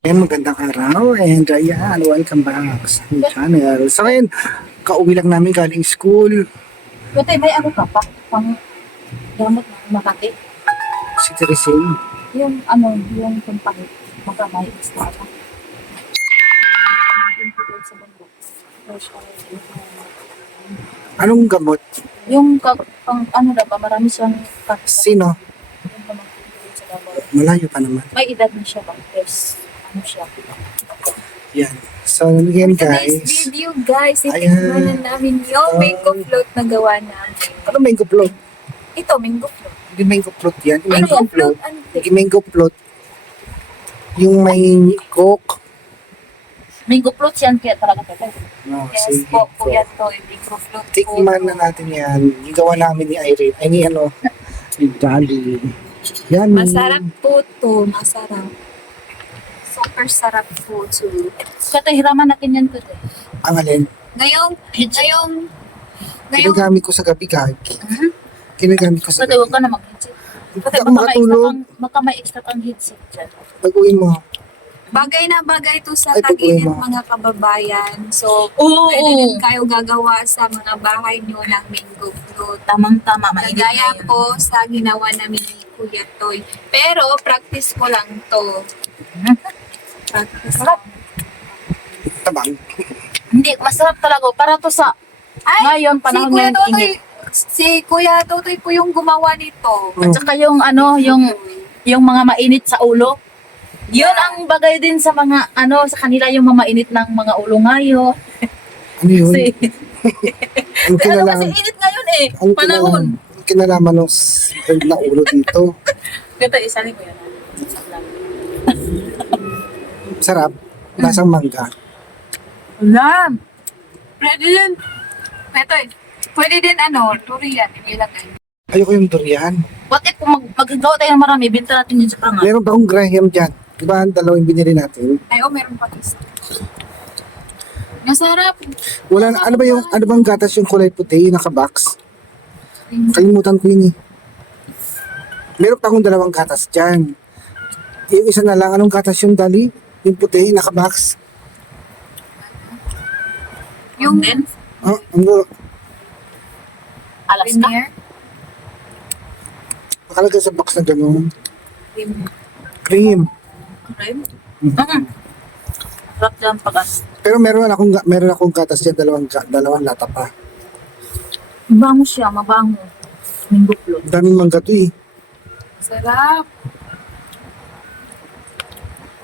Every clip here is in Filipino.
Magandang araw and ayan, welcome back sa aking channel. So ngayon, kauwi lang namin galing school. Buti may ano ka pa? Pang gamot na Makati? Si Teresing. Yung ano, yung kumpahit. Baka may extra ka. Sa bundok. Anong gamot? Yung pang ano na ba, marami siyang Sino? yung pamangkin sa Davao. Malayo pa naman. May edad na siya ba? Yes. Ano siya? Yan. So again Today's guys, video guys, Ayan. itikmanan namin yung mango float na gawa namin. ano mango float? Ito, mango float. Hindi mango float yan. Ano Mango yung float. float? Ano Hindi mango float. Yung may coke. Mango fruit yan kaya talaga pala. No, Yes sige po, po. kuya to, yung mango float po. Tikman na natin yan. Yung gawa namin ni Irene. Ay ni ano, ni Jolly. Yan. Masarap po to, masarap. Super sarap po to. Kaya hiraman natin yan today. Ang alin. Ngayong, ngayong, Ginagamit ko sa gabi gagi. Ginagamit ko sa Kaya huwag gabi. ka na mag-headset. Hindi Kaya ako makatulog. baka may extra kang headset dyan. Pag-uwi mo. bagay na bagay to sa Ay, tag-init pag-uwi mo. mga kababayan. So, Oo. pwede din kayo gagawa sa mga bahay nyo ng mango float. Tamang-tama, mainit na Kagaya yan. po sa ginawa namin ni Kuya Toy. Pero, practice ko lang to. Practice lang. Tabang. Hindi, masarap talaga. Para to sa ngayon, panahon Kuya ngayon, Totoy, init. si Kuya Totoy po yung gumawa nito. At saka yung ano, yung mga mainit sa ulo. Yun ang bagay din sa mga ano, sa kanila yung mamainit ng mga ulo ngayon. Ano yun? Kasi, Ang ano kasi kinalaman. init ngayon eh. Ang Panahon. kinalaman ng bird na ulo dito. Ito, isa rin ko yan. Sarap. Lasang mangga. Wala. Pwede din, pwede din ano, durian, ilagay. Ayoko yung durian. What if kung magagawa tayo ng marami, binta natin yun sa prangal. Meron pa akong Graham dyan. Diba ang dalawang binili natin? Ay, meron pa isa. Masarap. Wala na, ano bang gatas yung kulay puti, yung naka-box? Kalimutan ko yun eh. Meron pa akong dalawang gatas dyan. Yung isa na lang, anong gatas yung dali? Yung puti, naka-box. Yung din, Ano? Alaska. Premier. Nakalagay sa box na gano'n. Premier. Cream. Okay. Sarap dyan pag ano. Pero meron akong gatas dyan, dalawang lata pa. Mabango siya, mabango. Mango float. Daming mangga to eh. Sarap.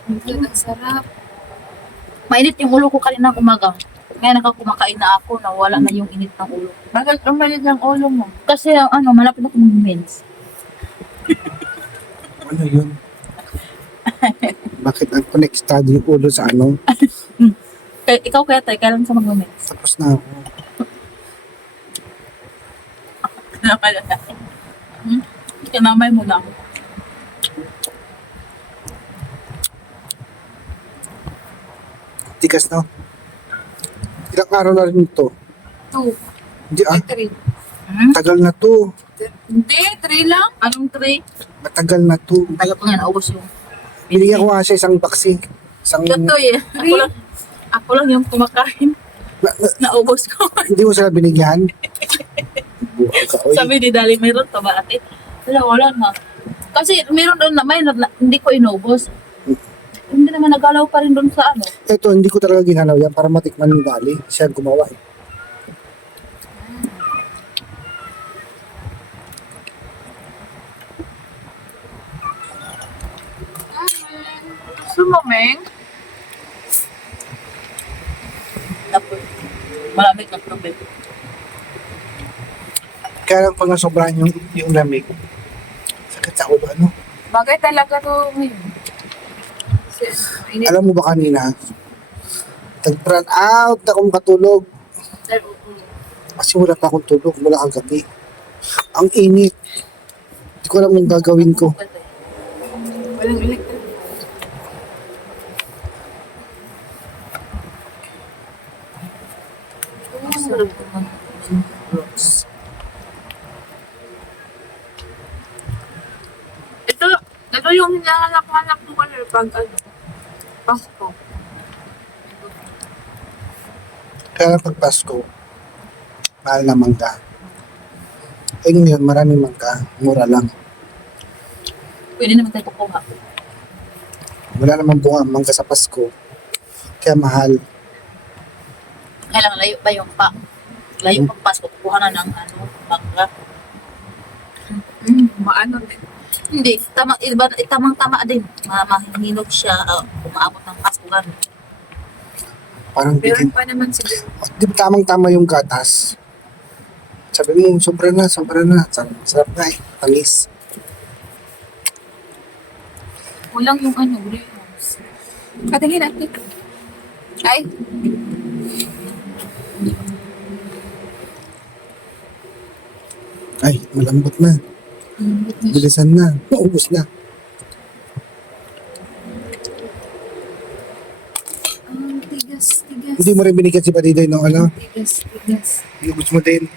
Ang sarap. Mainit yung ulo ko kanina umaga. Kaya nakakumakain na ako na wala na yung init ng ulo. Bakit umalit ng ulo mo? Kasi ano, malapit na kong mens. Ano yun? Bakit ang connectado yung ulo sa ano? Kaya, ikaw kaya tayo, kailan ka mag-mens? Tapos na ako. Kinamay mo lang. Tigas na. Ilang araw na rin ito. 2. Hindi 3. tagal na to. Hindi, 3 lang. Anong tray? Matagal na to. Tayo pa nga, naubos yung... Binigyan ko nga siya isang vaccine. Isang, Ito eh. Ako lang yung kumakain. Naubos ko. hindi mo sila binigyan. Buhay ka, oy. Sabi ni Dali, mayroon pa ba ate? Wala na. Kasi meron doon na, hindi ko inubos. Hindi naman nagalaw pa rin doon sa ano. Ito, hindi ko talaga ginalaw yan para matikman ni Dali. Siya ang gumawa eh. Sumameng. Tapos, malamig ng tubig. Kaya lang pag nasobrahan yung lamig, sakit sa ulo, ano? Bagay talaga to ngayon. Init. Alam mo ba kanina, nag-brand out na akong matulog. Kasi wala pa akong tulog mula kagabi. Ang init. Hindi ko alam yung gagawin ko. Walang electric. Sarap naman. Ito yung hinahanap-hanap mo pag ano. Pasko. Kaya pag Pasko, mahal na mangga. Eh ngayon, maraming mangga. Mura lang. Pwede naman tayo kukuha. Wala namang bunga ang mangga sa Pasko. Kaya mahal. Kailangan layo pa yung layo pang Pasko, kukuha na ng mangga. Maano din. Hindi, tamang-tama din. Mahihinog siya, umaabot ng Pasko gan. Parang Meron bitin. pa naman siguro. Di ba tamang-tama yung gatas? Sabi mo, sobra na, sobra na. Sarap nga eh. Tamis. Kulang yung greenhouse. Katingin natin. Ay, Ay, malambot na. Bilisan na. Maubos na. tigas. Hindi mo rin binigyan si Padiday ng ano. Tigas. Iubos mo din.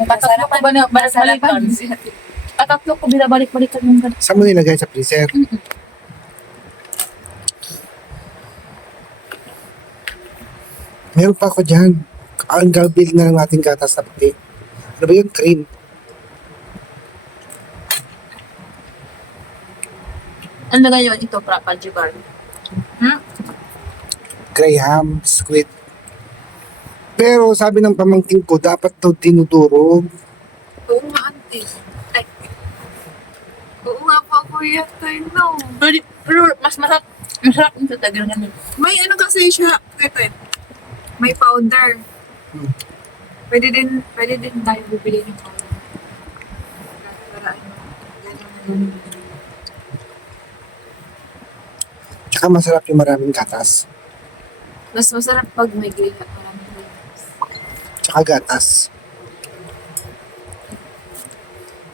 Patatlo ko ba na balik-balikan? Patatlo ko binabalik-balikan yung ganun. Saan mo nilagay sa freezer? Meron pa ako dyan. Ang galbil na lang natin gatas na puti. Ano ba yun? Cream. Ano na ngayon ito, Paljibar? Graham, squid. Pero sabi ng pamangkin ko, dapat daw tinudurog. Oo nga, auntie. Ay. Oo nga po, kuya. I know. Pero masarap yung tatagal namin. May ano kasi siya. Ito eh. May powder. Pwede din tayo bibili ng powder. Para ganun. Tsaka masarap yung maraming gatas. Mas masarap pag may green at maraming greenhouse. Tsaka gatas.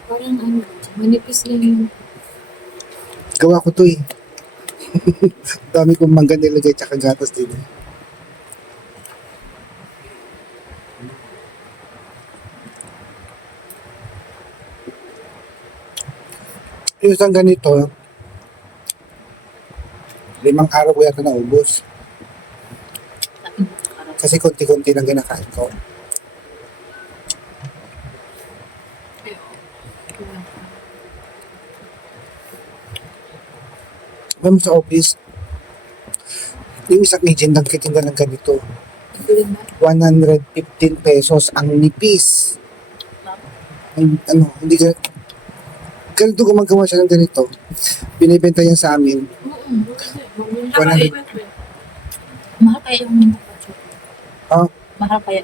Parang manipis lang yung Gawa ko to eh. Dami kong mangga nilagay tsaka gatas din eh. Yung isang ganito, 5 araw ko yata naubos. Kasi konti-konti lang kinakain ko. Ma'am, sa office, yung isang agent nagkitinda ng ganito. 115 pesos ang nipis. Hindi ka, ganito gumagawa siya ng ganito. Binibenta niya sa amin. 100. Mahal kaya yung Ah, mahal kaya.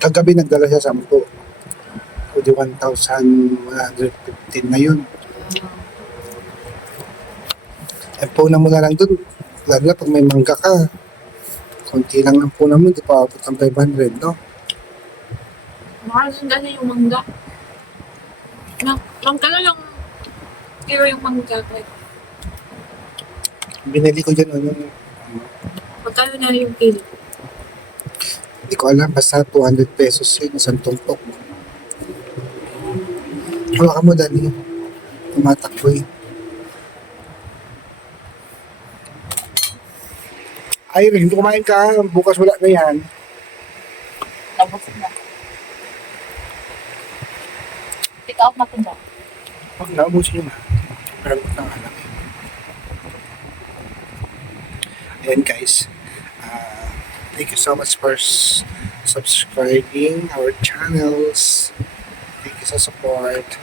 kagabi nagdala siya 10. O di 1,115 na yun. Eh, puna mo na lang dun. Lalo na pag may mangga ka. Konti lang ang puna mo, di pa abot ng 500, no? mahal din kasi yung mangga. Mangga lang kilo yung mangga. Binili ko dyan, yung, Magkano na yung kilo? hindi ko alam, basta 200 pesos yun, isang tumpok. Hawakan mo, Dani. Tumatakbo eh. Ay, hindi kumain ka. Bukas wala na yan. Tapos na. Pick out natin ba? Huwag na, ubusin yun ha. Marami ng alam. Ayan guys. Thank you so much for subscribing our channels. Thank you sa support.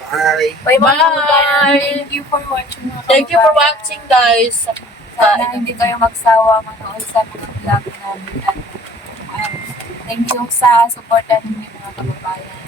Bye! Bye! Thank you for watching mga Thank you for kababayan. watching, guys. Sana hindi kayo magsawa manood sa mga vlog namin. At, thank you sa suporta ninyo mga kababayan.